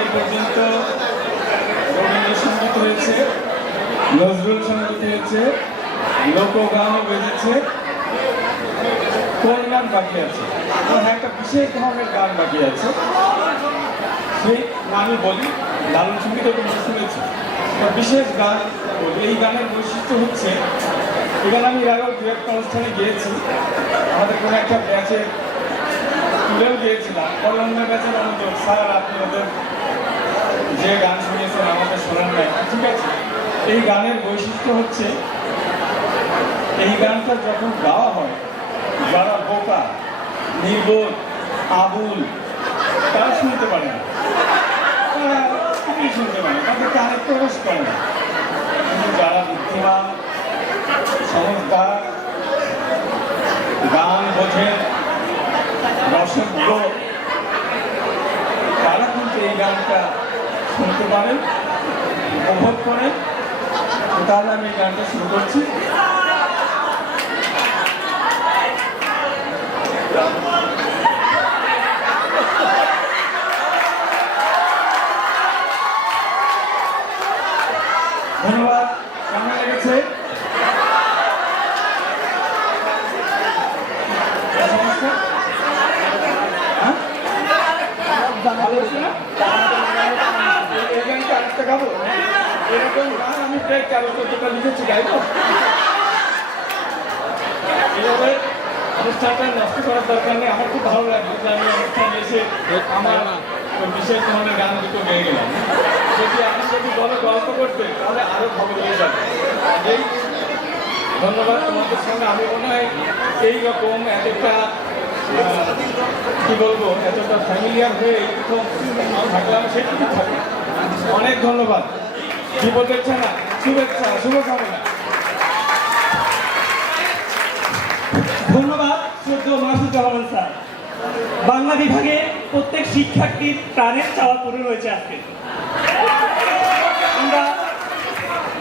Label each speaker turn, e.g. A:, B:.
A: এই পর্যন্ত রবীন্দ্রসঙ্গীত হয়েছে, নজরুল সংগীত হয়েছে, লোকগানও বেজেছে, কোন গান বাকি আছে? আমার একটা বিশেষ ধরনের গান বাকি আছে। সেই আমি বলি দারুণ সংগীত তোমরা শুনেছি। বিশেষ গান, এই গানের বৈশিষ্ট্য হচ্ছে এই গান আমি আগেও দু একটা অনুষ্ঠানে গিয়েছি। আমাদের কোনো একটা ব্যাচে তুলেও গিয়েছিলাম, পরে অন্য ব্যাচের অনুযোগ স্যার আপনি যে গান শুনিয়েছেন আমাদের শোনেন নাই ঠিক আছে এই গানের বৈশিষ্ট্য হচ্ছে, এই গানটা যখন গাওয়া হয়, যারা বোকা, নির্বোধ, আবুল, তারা শুনতে পারে না। তারা শুনতে পারে না, তাদের কানে প্রবেশ করে না। যারা বুদ্ধিমান, সমজদার, গান বোঝেন রসজ্ঞ, তারা কিন্তু এই গানটা শুনতে পারেন উপভোগ করেন তাহলে আমি গানটা শুরু করছি। ধন্যবাদ। কেমন লেগেছে? হ্যাঁ? ভালো হয়েছে আরেকটা গাবো? এরকম গান আমি প্রায় তেরো চোদ্দটা লিখেছি গাইবো এভাবে অনুষ্ঠানটা নষ্ট করার দরকার নেই আমার খুব ভালো লাগল যে আমি অনুষ্ঠানে এসে আমার বিশেষ ধরনের গান দুটো গেয়ে গেলাম। যদি আপনি যদি বলো গল্প করতে তাহলে আরও ভালো হয়ে যাবে। এই ধন্যবাদ তোমাদের সঙ্গে। আমি মনে হয় এইরকম এতটা আহ, কি বলব এতটা ফ্যামিলিয়ার হয়ে প্রথম থাকলাম সেটুকু থাকে অনেক ধন্যবাদ।
B: ধন্যবাদ সদ্য মাসুজ্জামান স্যার। বাংলা বিভাগে প্রত্যেক শিক্ষার্থীর প্রাণের চাওয়া পূরণ হয়েছে আজকে। আমরা